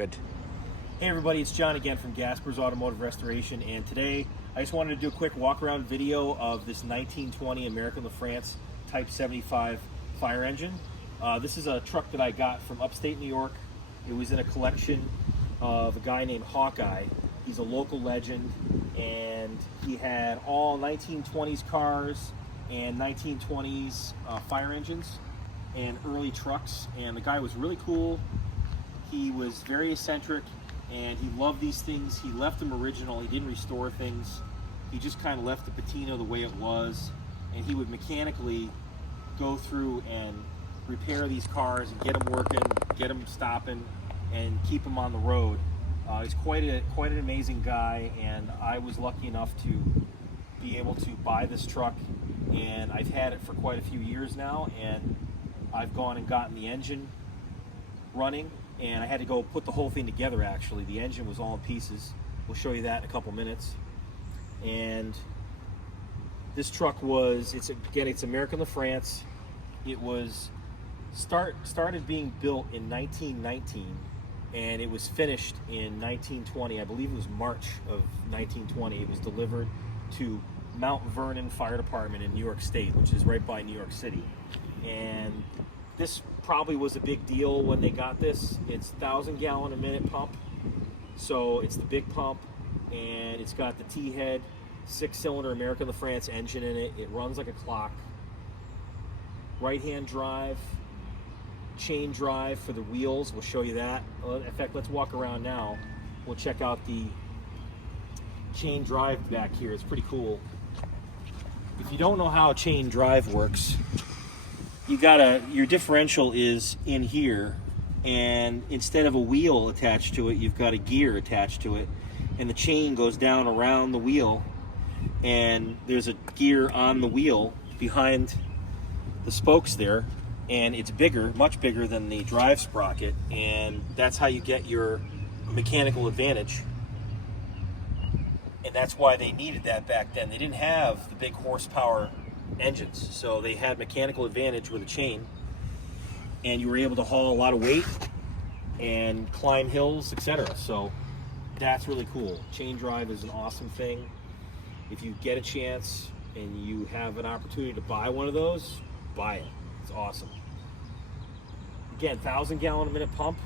Good. Hey everybody, it's John again from Gasper's Automotive Restoration, and today I just wanted to do a quick walk around video of this 1920 American LaFrance Type 75 fire engine. This is a truck that I got from upstate New York. It was in a collection of a guy named Hawkeye. He's a local legend, and he had all 1920s cars and 1920s fire engines and early trucks, and the guy was really cool. He was very eccentric, and he loved these things. He left them original. He didn't restore things. He just kind of left the patina the way it was, and he would mechanically go through and repair these cars and get them working, get them stopping, and keep them on the road. He's quite an amazing guy, and I was lucky enough to be able to buy this truck, and I've had it for quite a few years now, and I've gone and gotten the engine running, and I had to go put the whole thing together. Actually, the engine was all in pieces. We'll show you that in a couple minutes. And this truck was, it's American LaFrance. It was started being built in 1919, and it was finished in 1920. I believe it was March of 1920. It was delivered to Mount Vernon Fire Department in New York State, which is right by New York City. And this probably was a big deal when they got this. It's 1,000 gallon a minute pump, so it's the big pump, and it's got the T-head 6-cylinder American LaFrance engine in it. It runs like a clock. Right-hand drive, chain drive for the wheels. We'll show you that. In fact, let's walk around now. We'll check out the chain drive back here. It's pretty cool. If you don't know how chain drive works, your differential is in here, and instead of a wheel attached to it, you've got a gear attached to it, and the chain goes down around the wheel, and there's a gear on the wheel behind the spokes there, and it's bigger, much bigger than the drive sprocket, and that's how you get your mechanical advantage. And that's why they needed that back then. They didn't have the big horsepower engines, so they had mechanical advantage with a chain, and you were able to haul a lot of weight and climb hills, etc. So that's really cool. Chain drive is an awesome thing. If you get a chance and you have an opportunity to buy one of those, buy it. It's awesome. Again, 1,000 gallon a minute pump.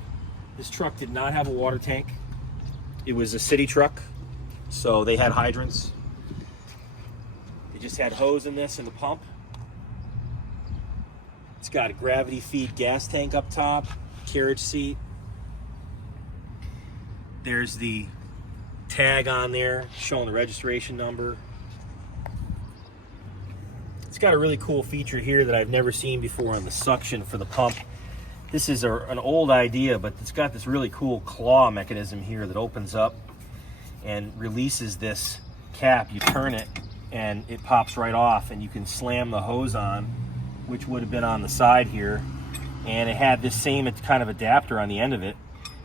This truck did not have a water tank. It was a city truck, so they had hydrants. They just had hose in this and the pump. It's got a gravity feed gas tank up top, carriage seat. There's the tag on there showing the registration number. It's got a really cool feature here that I've never seen before on the suction for the pump. This is an old idea, but it's got this really cool claw mechanism here that opens up and releases this cap. You turn it and it pops right off, and you can slam the hose on, which would have been on the side here, and it had this same kind of adapter on the end of it,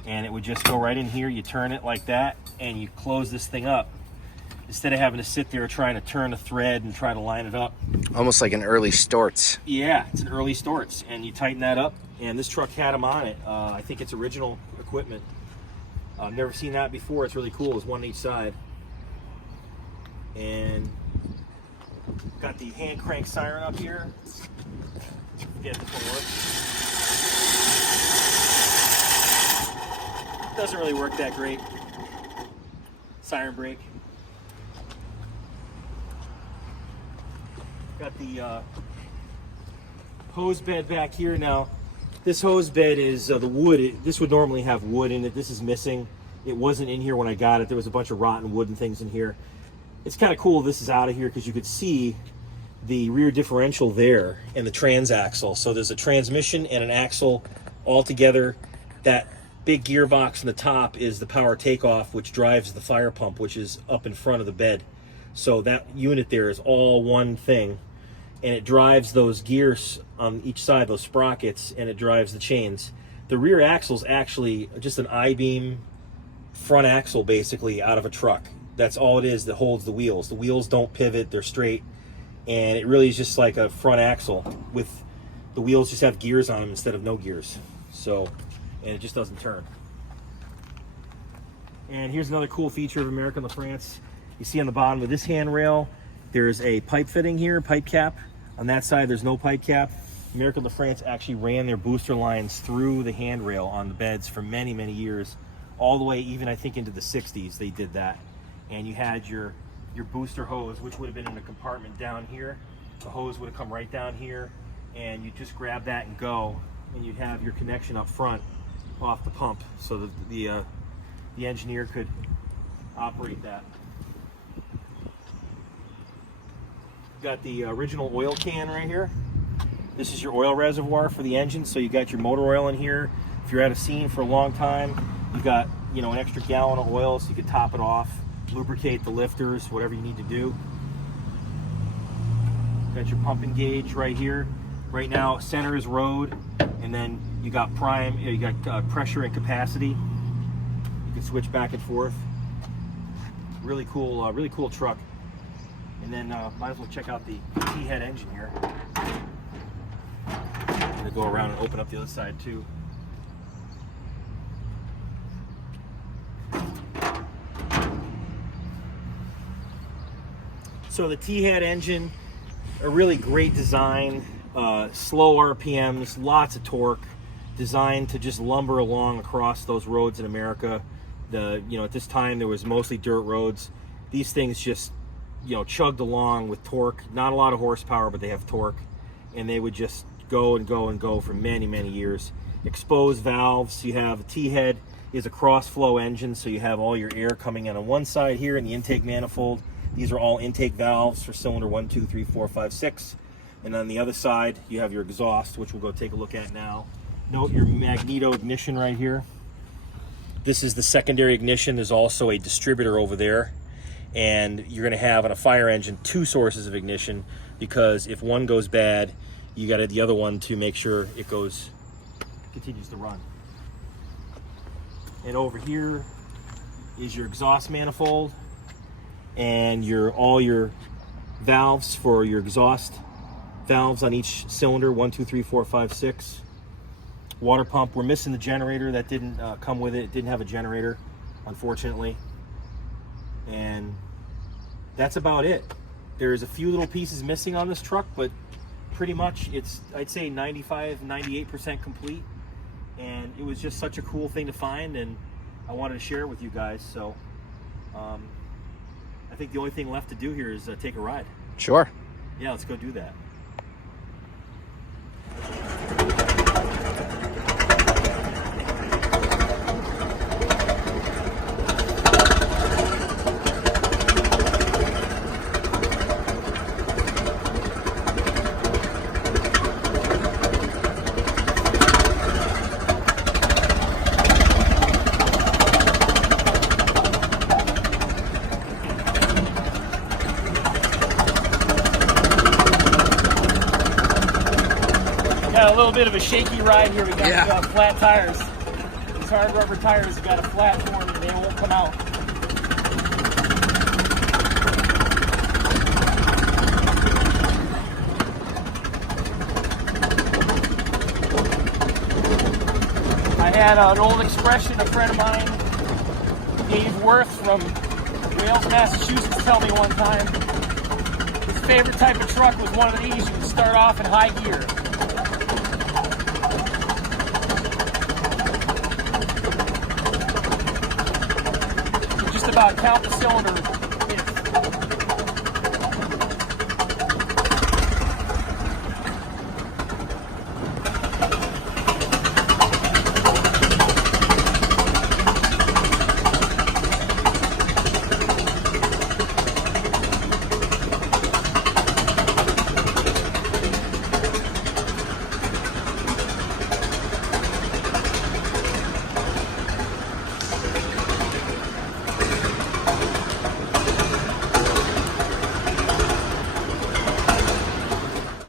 and it would just go right in here. You turn it like that and you close this thing up instead of having to sit there trying to turn a thread and try to line it up. Almost like an early Storts. Yeah, it's an early Storts, and you tighten that up, and this truck had them on it. I think it's original equipment. I've never seen that before. It's really cool. There's one on each side. And got the hand crank siren up here. Forget this one works. Doesn't really work that great. Siren brake. Got the hose bed back here. Now, this hose bed is the wood. This would normally have wood in it. This is missing. It wasn't in here when I got it. There was a bunch of rotten wood and things in here. It's kind of cool this is out of here, because you could see the rear differential there and the transaxle. So there's a transmission and an axle all together. That big gearbox in the top is the power takeoff, which drives the fire pump, which is up in front of the bed. So that unit there is all one thing, and it drives those gears on each side, those sprockets, and it drives the chains. The rear axle is actually just an I-beam front axle, basically, out of a truck. That's all it is that holds the wheels. The wheels don't pivot, they're straight, and it really is just like a front axle with the wheels just have gears on them instead of no gears. So, and it just doesn't turn. And here's another cool feature of American LaFrance. You see on the bottom of this handrail, there's a pipe fitting here, pipe cap. On that side, there's no pipe cap. American LaFrance actually ran their booster lines through the handrail on the beds for many, many years. All the way, even I think into the 60s, they did that. And you had your booster hose, which would have been in a compartment down here. The hose would have come right down here, and you just grab that and go, and you'd have your connection up front off the pump, so that the engineer could operate that. Got the original oil can right here. This is your oil reservoir for the engine, so you got your motor oil in here. If you're at a scene for a long time, you've got, you know, an extra gallon of oil, so you can top it off, lubricate the lifters, whatever you need to do. Got your pumping gauge right here. Right now, center is road, and then you got pressure and capacity. You can switch back and forth. Really cool truck. And then might as well check out the T-head engine here. I'm gonna go around and open up the other side too. So the T-head engine, a really great design, slow RPMs, lots of torque, designed to just lumber along across those roads in America. At this time there was mostly dirt roads. These things just, chugged along with torque. Not a lot of horsepower, but they have torque, and they would just go and go and go for many, many years. Exposed valves. You have a T-head is a cross-flow engine, so you have all your air coming in on one side here in the intake manifold. These are all intake valves for cylinder 1, 2, 3, 4, 5, 6. And on the other side, you have your exhaust, which we'll go take a look at now. Note your magneto ignition right here. This is the secondary ignition. There's also a distributor over there. And you're going to have on a fire engine 2 sources of ignition, because if one goes bad, you got the other one to make sure it continues to run. And over here is your exhaust manifold and all your valves for your exhaust valves on each cylinder, 1, 2, 3, 4, 5, 6. Water pump. We're missing the generator. That didn't come with it. It didn't have a generator, unfortunately. And that's about it. There's a few little pieces missing on this truck, but pretty much it's, I'd say 98% complete. And it was just such a cool thing to find, and I wanted to share it with you guys. So I think the only thing left to do here is take a ride. Sure. Yeah, let's go do that. Got a little bit of a shaky ride here. We got flat tires. These hard rubber tires have got a flat form and they won't come out. I had an old expression a friend of mine, Dave Worth from Wales, Massachusetts, tell me one time. His favorite type of truck was one of these. You would start off in high gear. Just about count the cylinder.